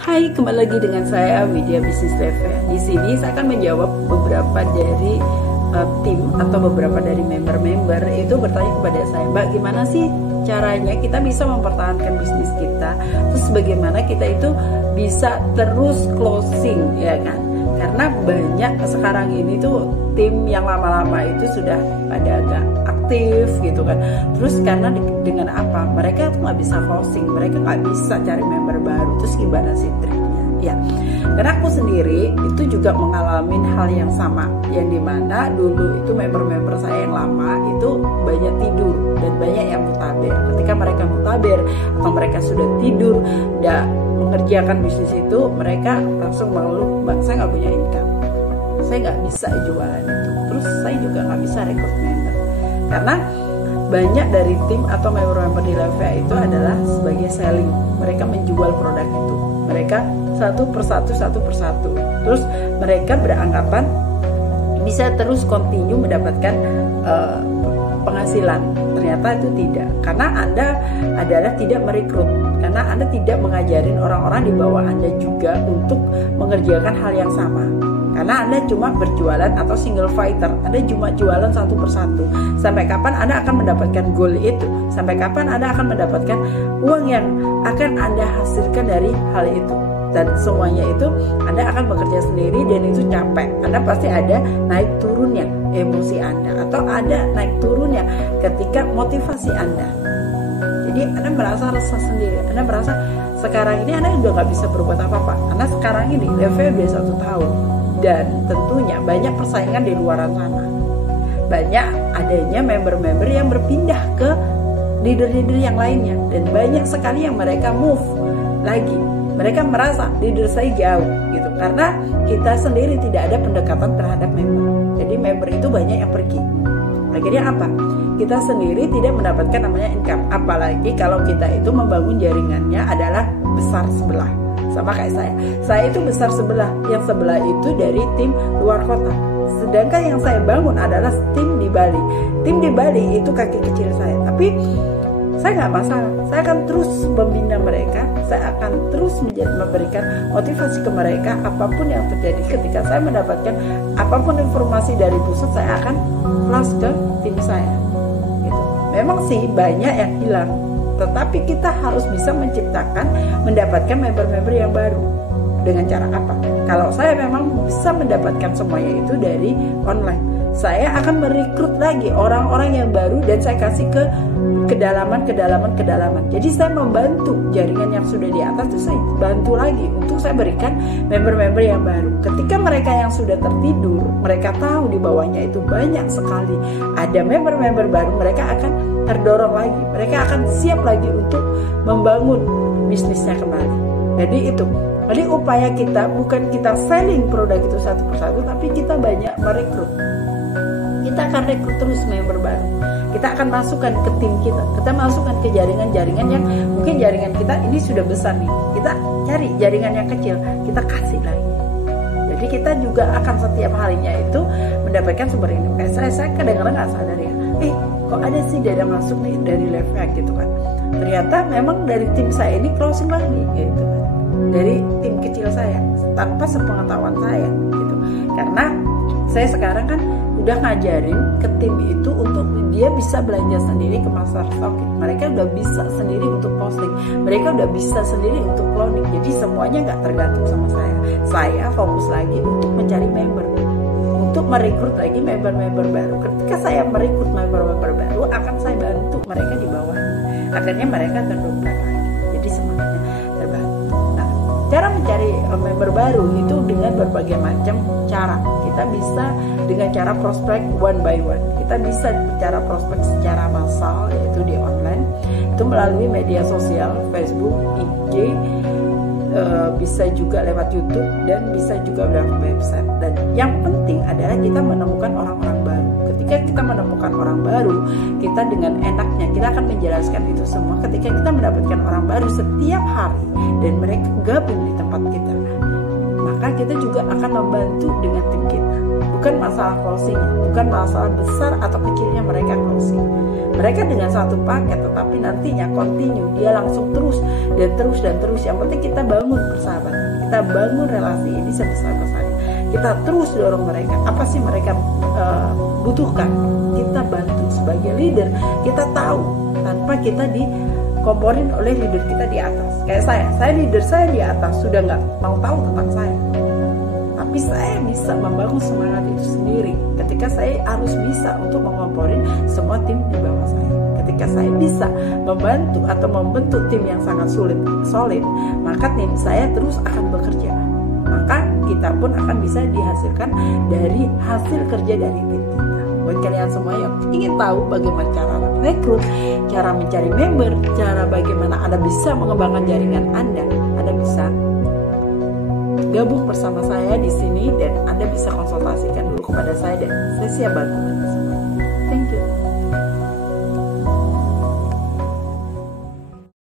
Hai, kembali lagi dengan saya Widya Bisnis TV. Di sini saya akan menjawab beberapa dari tim atau beberapa dari member-member itu bertanya kepada saya, Mbak, gimana sih caranya kita bisa mempertahankan bisnis kita? Terus bagaimana kita itu bisa terus closing, ya kan? Karena banyak sekarang ini tuh tim yang lama-lama itu sudah pada agak aktif gitu kan. Terus karena dengan apa? Mereka tuh nggak bisa closing, mereka nggak bisa cari member baru. Terus gimana sih triknya? Ya, karena aku sendiri itu juga mengalami hal yang sama, yang dimana dulu itu member-member saya yang lama itu banyak tidur dan banyak yang mutaber. Ketika mereka mutaber atau mereka sudah tidur dan mengerjakan bisnis itu, mereka langsung mengeluh, Mbak, saya nggak punya income, saya nggak bisa jualan itu, terus saya juga nggak bisa rekrut member. Karena banyak dari tim atau member-member di LVA itu adalah sebagai selling, mereka menjual produk itu, mereka satu persatu. Terus mereka beranggapan bisa terus continue mendapatkan penghasilan. Ternyata itu tidak, karena Anda adalah tidak merekrut, karena Anda tidak mengajarin orang-orang di bawah Anda juga untuk mengerjakan hal yang sama. Karena Anda cuma berjualan atau single fighter, Anda cuma jualan satu persatu. Sampai kapan Anda akan mendapatkan goal itu? Sampai kapan Anda akan mendapatkan uang yang akan Anda hasilkan dari hal itu? Dan semuanya itu Anda akan bekerja sendiri dan itu capek. Anda pasti ada naik turunnya emosi Anda, atau ada naik turunnya ketika motivasi Anda. Jadi Anda merasa resah sendiri, Anda merasa sekarang ini Anda udah gak bisa berbuat apa-apa. Anda sekarang ini level udah 1 tahun, dan tentunya banyak persaingan di luar sana. Banyak adanya member-member yang berpindah ke leader-leader yang lainnya, dan banyak sekali yang mereka move lagi. Mereka merasa leader saya jauh gitu, karena kita sendiri tidak ada pendekatan terhadap member. Jadi member itu banyak yang pergi. Akhirnya apa? Kita sendiri tidak mendapatkan namanya income. Apalagi kalau kita itu membangun jaringannya adalah besar sebelah. Sama kayak saya itu besar sebelah. Yang sebelah itu dari tim luar kota. Sedangkan yang saya bangun adalah tim di Bali. Tim di Bali itu kaki kecil saya. Tapi saya nggak masalah, saya akan terus membina mereka, saya akan terus memberikan motivasi ke mereka. Apapun yang terjadi, ketika saya mendapatkan apapun informasi dari pusat, saya akan flash ke tim saya gitu. Memang sih banyak yang hilang, tetapi kita harus bisa menciptakan, mendapatkan member-member yang baru. Dengan cara apa? Kalau saya memang bisa mendapatkan semuanya itu dari online, saya akan merekrut lagi orang-orang yang baru dan saya kasih ke kedalaman. Jadi saya membantu jaringan yang sudah di atas itu, saya bantu lagi untuk saya berikan member-member yang baru. Ketika mereka yang sudah tertidur, mereka tahu di bawahnya itu banyak sekali ada member-member baru, mereka akan terdorong lagi, mereka akan siap lagi untuk membangun bisnisnya kembali. Jadi upaya kita bukan kita selling produk itu satu persatu, tapi kita banyak merekrut. Kita akan rekrut terus member baru. Kita akan masukkan ke tim kita masukkan ke jaringan-jaringan yang mungkin jaringan kita ini sudah besar nih. Kita cari jaringan yang kecil, kita kasih lagi. Jadi kita juga akan setiap harinya itu mendapatkan sumber income. Saya kadang-kadang nggak sadar ya, kok ada sih dana masuk nih dari level gitu kan. Ternyata memang dari tim saya ini closing lagi gitu kan. Dari tim kecil saya tanpa sepengetahuan saya gitu. Karena saya sekarang kan udah ngajarin ke tim itu untuk dia bisa belanja sendiri ke master stock. Mereka udah bisa sendiri untuk posting, mereka udah bisa sendiri untuk cloning. Jadi semuanya nggak tergantung sama saya. Saya fokus lagi untuk mencari member, untuk merekrut lagi member-member baru. Ketika saya merekrut member-member baru, akan saya bantu mereka di bawah. Akhirnya mereka terdongkrak lagi. Jadi semuanya terbantu. Nah, cara mencari member baru itu dengan berbagai macam cara. Kita bisa dengan cara prospek one by one. Kita bisa bicara prospek secara massal, yaitu di online, itu melalui media sosial, Facebook, IG, bisa juga lewat YouTube, dan bisa juga lewat website. Dan yang penting adalah kita menemukan orang-orang baru. Ketika kita menemukan orang baru, kita dengan enaknya kita akan menjelaskan itu semua. Ketika kita mendapatkan orang baru setiap hari dan mereka gabung di tempat kita, maka kita juga akan membantu dengan tim kita. Bukan masalah closing, bukan masalah besar atau kecilnya mereka closing. Mereka dengan satu paket, tetapi nantinya continue, dia langsung terus dan terus dan terus. Yang penting kita bangun persahabatan, kita bangun relasi ini sebesar-besarnya. Kita terus dorong mereka. Apa sih mereka butuhkan? Kita bantu sebagai leader. Kita tahu tanpa kita dikomporin oleh leader kita di atas. Kayak saya leader saya di atas sudah nggak mau tahu tentang saya. Tapi saya bisa membangun semangat itu sendiri ketika saya harus bisa untuk mengomporin semua tim di bawah saya. Ketika saya bisa membantu atau membentuk tim yang sangat solid, maka tim saya terus akan bekerja. Maka kita pun akan bisa dihasilkan dari hasil kerja dari tim kita. Buat kalian semua yang ingin tahu bagaimana cara rekrut, cara mencari member, cara bagaimana Anda bisa mengembangkan jaringan Anda bisa gabung bersama saya di sini dan Anda bisa konsultasikan dulu kepada saya dan saya siap bantu Anda semua. Thank you.